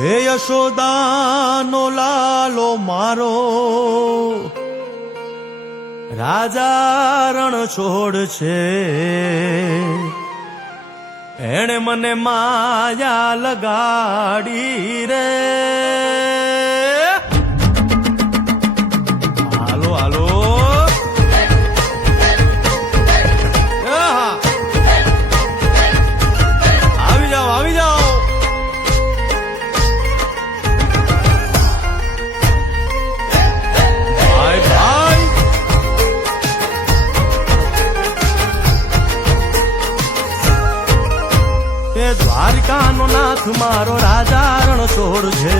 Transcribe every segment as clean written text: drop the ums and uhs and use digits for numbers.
હે યશોદાનો લાલો મારો, રાજા રણ છોડ છે. એણે મને માયા લગાડી રે. હાલો હાલો આવી જાઓ આવી જાઓ. ભાઈ ભાઈ એ દ્વારિકાનો નાથ મારો રાજા રણ છોડ છે.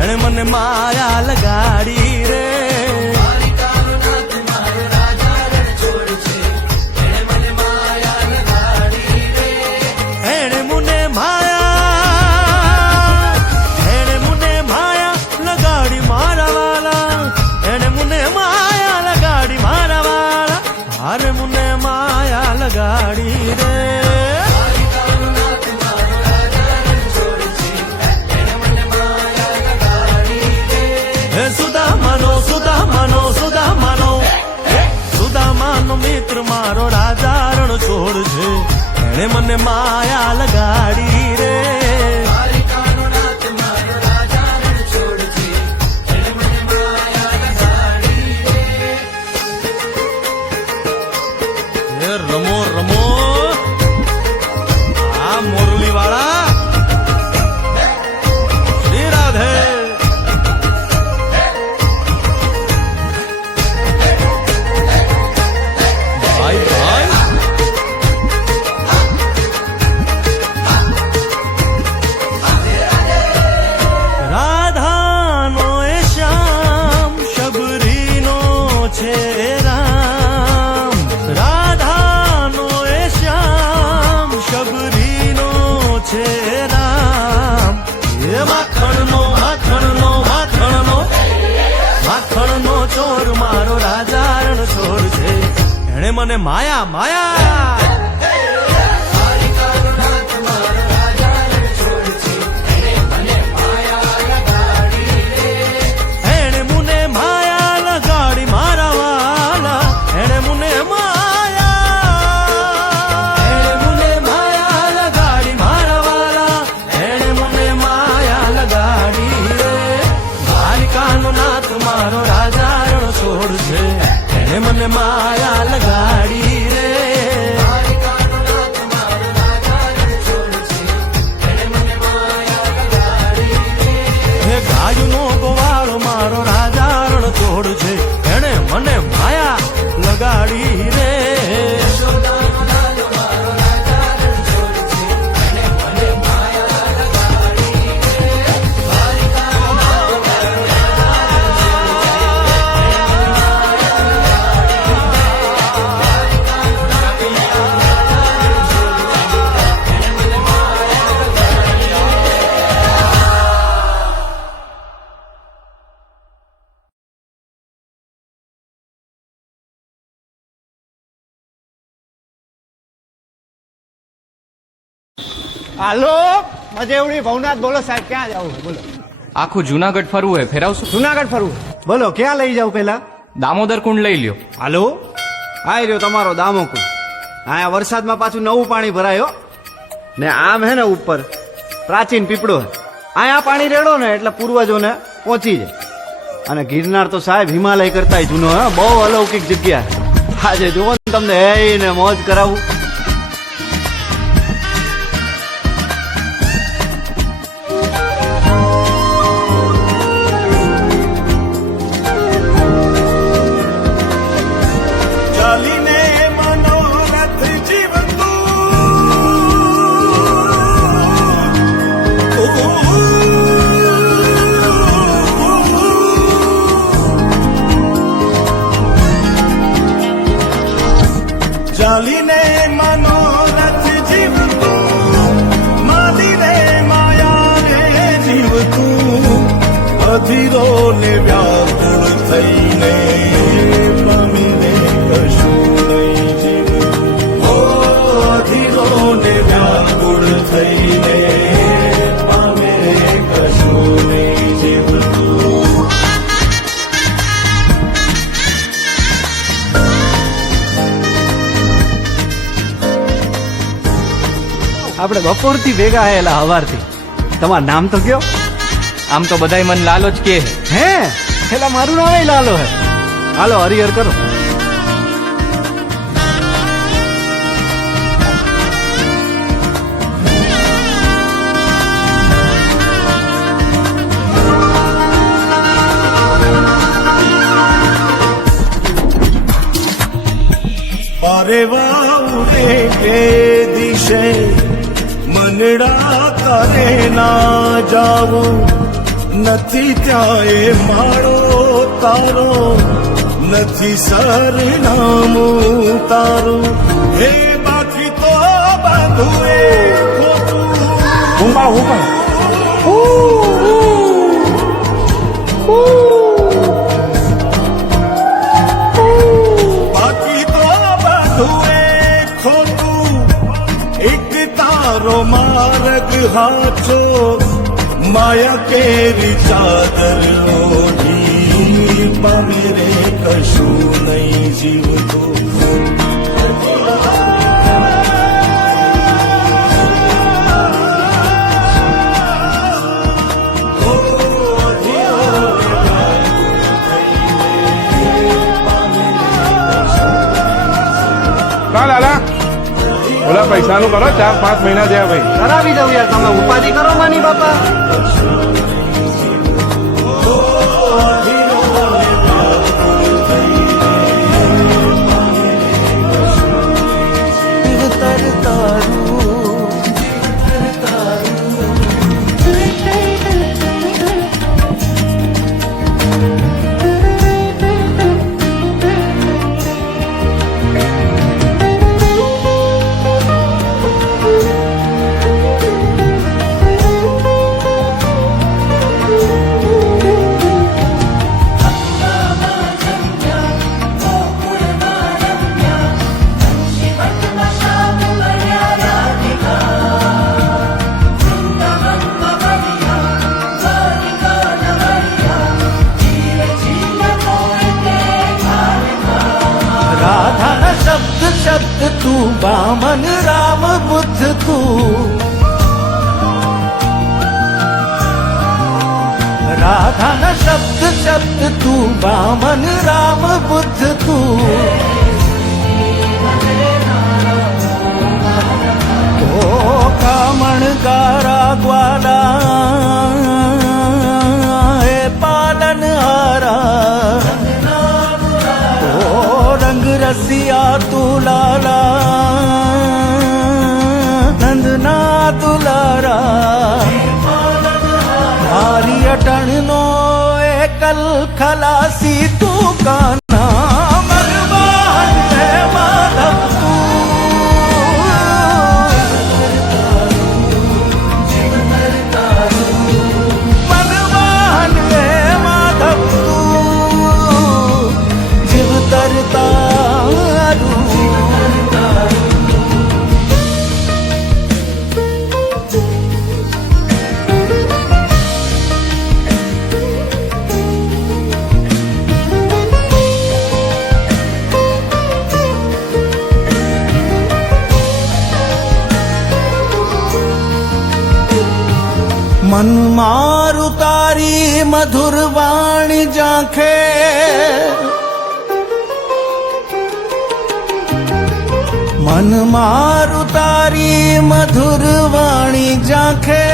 એણે મને માયા લગાડી રે. એણે મને માયા લગાડી મારા વાલા. એણે મને માયા લગાડી મારા વાલા. હારે મને માયા લગાડી રે. સુદામાનો મિત્ર મારો રાજા રણ છોડ છે. એણે મને માયા લગાડી રે. રમો રમો આ મોરલી વાળા. શ્રી રાધે. ભાઈ ભાઈ રાધાનો એ શ્યામ શબરીનો છે રામ. રાધાનો એ શ્યામ શબરીનો છે રામ. એ માખણનો માખણનો માખણનો માખણનો ચોર મારો રાજા રણ છોડ છે. એણે મને માયા માયા. એણે મને માયા લગાડી મારા વાલા. એણે મને માયા લગાડી મારા વાલા. એણે મને માયા લગાડી રે. દ્વારિકાનો નાથ મારો રાજા રણ છોડ છે. એણે મને માયા લગાડી રે. હે ગાયનો ગોવાળો મારો રાજા રણ છોડ છે. એણે મને માયા લગાડી રે. હાલો મજેવડી ભવનાથ બોલો સાહેબ, ક્યાં જવું બોલો? આખું જુનાગઢ ફરવું હે, ફેરાવશો? જુનાગઢ ફરવું બોલો, ક્યાં લઈ જાવ પેલા? દામોદર કુંડ લઈ લ્યો. હાલો આઈ રહ્યો તમારો દામોકુંડ. અહીંયા વરસાદમાં પાછું નવું પાણી ભરાયો ને આમ હે ને ઉપર પ્રાચીન પીપળો હે. અહીંયા પાણી રેડો ને એટલે પૂર્વજોને પહોંચી જાય. અને ગિરનાર તો સાહેબ હિમાલય કરતા જૂનો હે, બહુ અલૌકિક જગ્યા. આજે જુઓ ને તમને હે ને મોજ કરાવું. ચાલીને મનોરથ જીવતું, મારી રે માયા રે જીવતું, અધીરો ને વ્યાકુળ થઈને પામીને કશું નહીં જીવતું. ઓ અધીરો ને વ્યાકુળ થઈને પામે કશું આપણે બપોરથી ભેગા હેલા હવારથી. તમારું નામ તો કયો? આમ તો બધાય મન લાલો જ કે હે. હે એલા મારું નામ લાલો હે. હાલો હરિહર કરો. અરે વાઉરે કે દિશે મનડા કરે ના જાવું નથી ત્યાં એ માળો તારો નથી સરનામું તારું હે બાકી તો બાંધું એ ખોટું બાકી તો બાંધું એ ખોટું એક તારો માર્ગ હાચો માયા કેરી ચાદર લોઢી પામે રે કશું નહીં જીવતું લાલા ઓલા પૈસાનું કરો 4-5 મહિના થયા ભાઈ. કરાવી દઉં યાર, તમે ઉપાધિ કરો માની બાપા. રાધાના શબ્દ શબ્દ તું બામન રામ બુદ્ધ તું રાધાના શબ્દ શબ્દ તું બામન રામ બુદ્ધ તું ઓ કામણ ગારા ગ્વાલા હે પાલન હારા रंग रसिया तू लाला नंदना दुलारा मारी अटण नो एकल खलासी तू काना मरवान है माधव मरवान है माधव जीव तरतारू मन मारू तारी मधुर वाणी जाखे मन मारू तारी मधुर वाणी जाखे